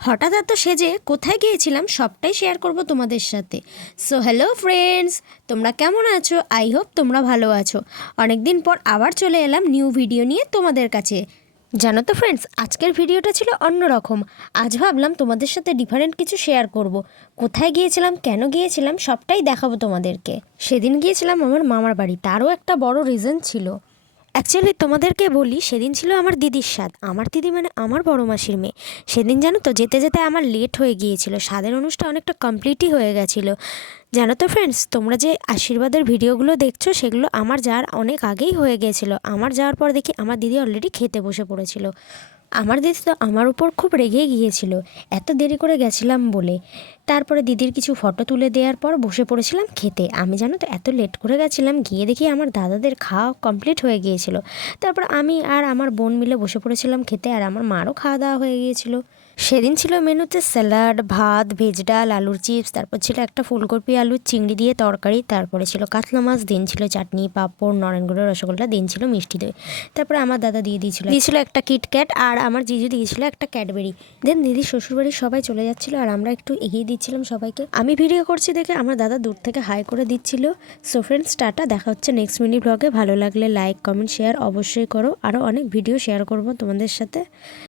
হঠাৎ এত সেজে কোথায় গিয়েছিলাম সবটাই শেয়ার করব তোমাদের সাথে। সো হ্যালো ফ্রেন্ডস, তোমরা কেমন আছো? আই হোপ তোমরা ভালো আছো। অনেক দিন পর আবার চলে এলাম নিউ ভিডিও নিয়ে তোমাদের কাছে। জানো তো ফ্রেন্ডস, আজকের ভিডিওটা ছিল অন্যরকম। আজ ভাবলাম তোমাদের সাথে ডিফারেন্ট কিছু শেয়ার করব। কোথায় গিয়েছিলাম, কেন গিয়েছিলাম, সবটাই দেখাবো তোমাদেরকে। সেদিন গিয়েছিলাম আমার মামার বাড়ি, তারও একটা বড় রিজন ছিল। অ্যাকচুয়ালি তোমাদেরকে বলি, সেদিন ছিল আমার দিদির স্বাদ। আমার দিদি মানে আমার বড় মাসির মেয়ে। সেদিন জানো তো, যেতে যেতে আমার লেট হয়ে গিয়েছিল। স্বাদের অনুষ্ঠান অনেকটা কমপ্লিটই হয়ে গেছিলো। জানো তো ফ্রেন্ডস, তোমরা যে আশীর্বাদের ভিডিওগুলো দেখছো সেগুলো আমার যাওয়ার অনেক আগেই হয়ে গিয়েছিলো। আমার যাওয়ার পর দেখি আমার দিদি অলরেডি খেতে বসে পড়েছিল। আমার দিদি তো আমার উপর খুব রেগে গিয়েছিল এত দেরি করে গেছিলাম বলে। তারপরে দিদির কিছু ফটো তুলে দেওয়ার পর বসে পড়েছিলাম খেতে। আমি জানো তো এত লেট করে গেছিলাম, গিয়ে দেখি আমার দাদাদের খাওয়া কমপ্লিট হয়ে গিয়েছিল। তারপর আমি আর আমার বোন মিলে বসে পড়েছিলাম খেতে, আর আমার মারও খাওয়া দাওয়া হয়ে গিয়েছিল। সেদিন ছিল মেনুতে স্যালাড, ভাত, ভেজ ডাল, আলুর চিপস, তারপর ছিল একটা ফুলকপি আলুর চিংড়ি দিয়ে তরকারি, তারপরে ছিল কাতলা মাছ, দিন ছিল চাটনি, পাঁপড়, নরেনগুড়ের রসগোল্লা, দিন ছিল মিষ্টি দই। তারপরে আমার দাদা দিয়েছিল একটা কিটক্যাট, আর আমার জিজু দিয়েছিল একটা ক্যাডবেরি। দেন দিদির শ্বশুরবাড়ির সবাই চলে যাচ্ছিল আর আমরা একটু এগিয়ে দিচ্ছিলাম সবাইকে। আমি ভিডিও করছি দেখে আমার দাদা দূর থেকে হাই করে দিচ্ছিল। সো ফ্রেন্ডস, টাটা, দেখা হচ্ছে নেক্সট মিনি ব্লগে। ভালো লাগলে লাইক, কমেন্ট, শেয়ার অবশ্যই করো। আরও অনেক ভিডিও শেয়ার করব তোমাদের সাথে।